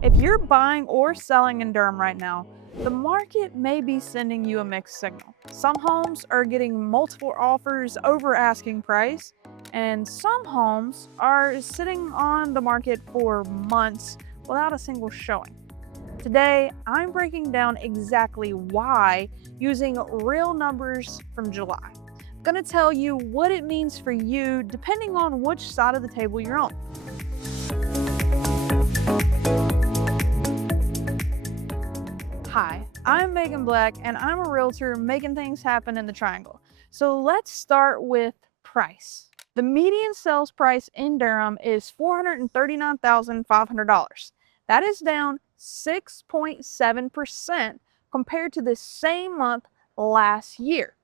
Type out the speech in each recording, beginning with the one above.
If you're buying or selling in Durham right now, the market may be sending you a mixed signal. Some homes are getting multiple offers over asking price, and some homes are sitting on the market for months without a single showing. Today, I'm breaking down exactly why using real numbers from July. I'm going to tell you what it means for you depending on which side of the table you're on. Hi, I'm Meagan Black, and I'm a realtor making things happen in the Triangle. So let's start with price. The median sales price in Durham is $439,500. That is down 6.7% compared to the same month last year.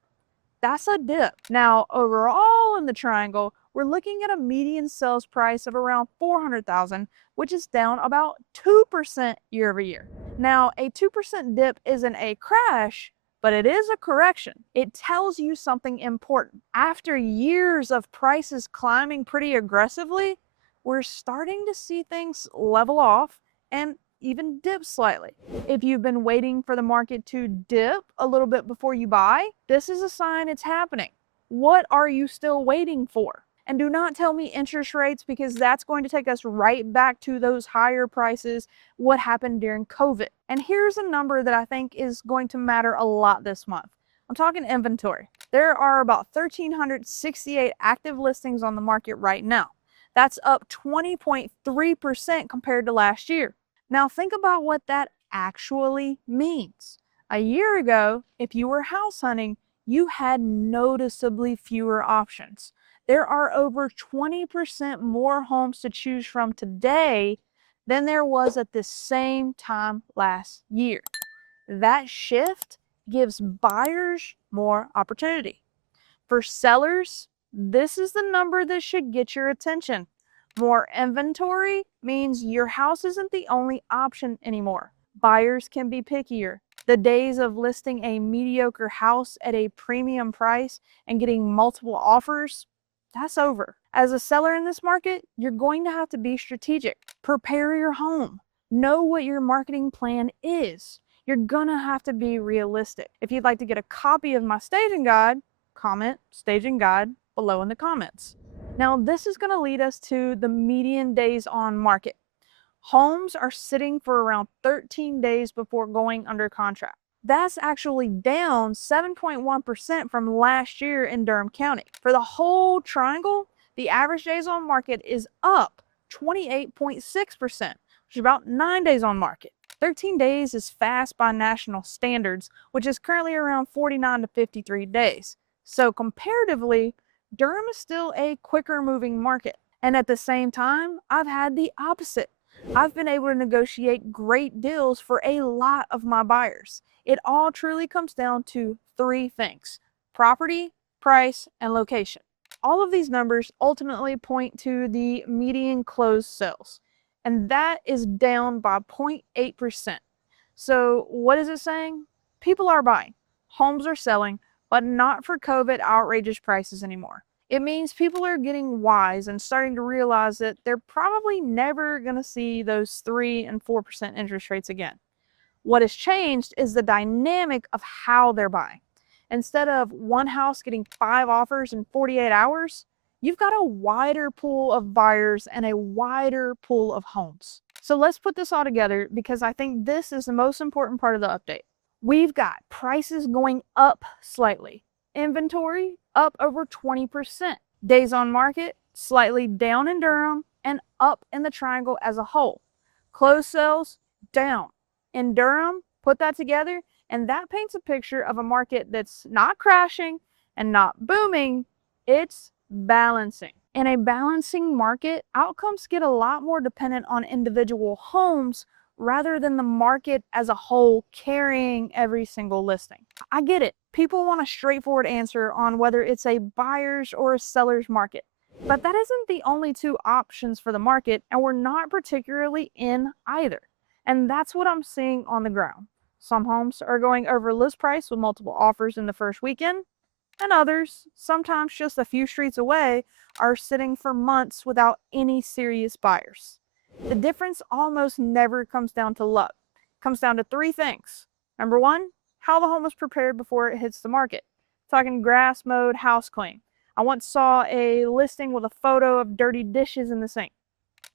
That's a dip. Now, overall in the Triangle, we're looking at a median sales price of around $400,000, which is down about 2% year over year. Now, a 2% dip isn't a crash, but it is a correction. It tells you something important. After years of prices climbing pretty aggressively, we're starting to see things level off and even dip slightly. If you've been waiting for the market to dip a little bit before you buy, this is a sign it's happening. What are you still waiting for? And do not tell me interest rates, because that's going to take us right back to those higher prices, what happened during COVID. And here's a number that I think is going to matter a lot this month. I'm talking inventory. There are about 1,368 active listings on the market right now. That's up 20.3% compared to last year. Now think about what that actually means. A year ago, if you were house hunting, you had noticeably fewer options. There are over 20% more homes to choose from today than there was at the same time last year. That shift gives buyers more opportunity. For sellers, this is the number that should get your attention. More inventory means your house isn't the only option anymore. Buyers can be pickier. The days of listing a mediocre house at a premium price and getting multiple offers, that's over. As a seller in this market, you're going to have to be strategic. Prepare your home. Know what your marketing plan is. You're gonna have to be realistic. If you'd like to get a copy of my staging guide, comment staging guide below in the comments. Now, this is going to lead us to the median days on market. Homes are sitting for around 13 days before going under contract. That's actually down 7.1% from last year in Durham County. For the whole Triangle, the average days on market is up 28.6%, which is about 9 days on market. 13 days is fast by national standards, which is currently around 49 to 53 days. So comparatively, Durham is still a quicker moving market. And at the same time, I've had the opposite. I've been able to negotiate great deals for a lot of my buyers. It all truly comes down to three things: property, price, and location. All of these numbers ultimately point to the median closed sales, and that is down by 0.8%. So what is it saying? People are buying, homes are selling, but not for COVID outrageous prices anymore. It means people are getting wise and starting to realize that they're probably never going to see those 3 and 4% interest rates again. What has changed is the dynamic of how they're buying. Instead of one house getting 5 offers in 48 hours, you've got a wider pool of buyers and a wider pool of homes. So let's put this all together, because I think this is the most important part of the update. We've got prices going up slightly. Inventory up over 20%. Days on market slightly down in Durham and up in the Triangle as a whole. Closed sales down. In Durham, put that together, and that paints a picture of a market that's not crashing and not booming. It's balancing. In a balancing market, outcomes get a lot more dependent on individual homes rather than the market as a whole carrying every single listing. I get it. People want a straightforward answer on whether it's a buyer's or a seller's market. But that isn't the only two options for the market, and we're not particularly in either. And that's what I'm seeing on the ground. Some homes are going over list price with multiple offers in the first weekend, and others, sometimes just a few streets away, are sitting for months without any serious buyers. The difference almost never comes down to luck. It comes down to three things. Number one, how the home was prepared before it hits the market. Talking grass mowed, house clean. I once saw a listing with a photo of dirty dishes in the sink.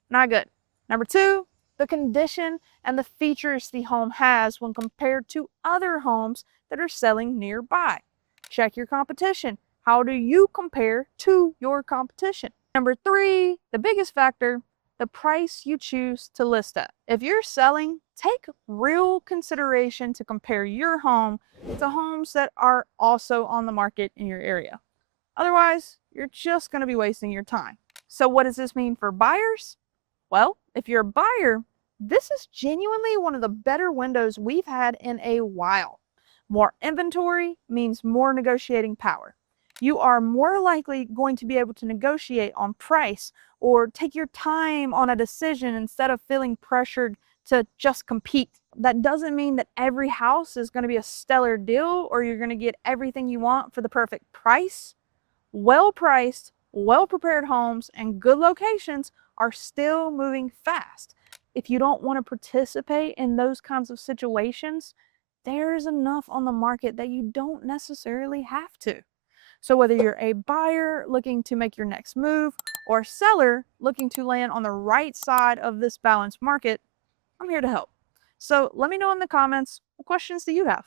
Not good. Number two, the condition and the features the home has when compared to other homes that are selling nearby. Check your competition. How do you compare to your competition? Number three, the biggest factor, the price you choose to list at. If you're selling, take real consideration to compare your home to homes that are also on the market in your area. Otherwise, you're just going to be wasting your time. So what does this mean for buyers? Well, if you're a buyer, this is genuinely one of the better windows we've had in a while. More inventory means more negotiating power. You are more likely going to be able to negotiate on price or take your time on a decision instead of feeling pressured to just compete. That doesn't mean that every house is going to be a stellar deal or you're going to get everything you want for the perfect price. Well-priced, well-prepared homes and good locations are still moving fast. If you don't want to participate in those kinds of situations, there's enough on the market that you don't necessarily have to. So whether you're a buyer looking to make your next move or a seller looking to land on the right side of this balanced market, I'm here to help. So let me know in the comments, what questions do you have?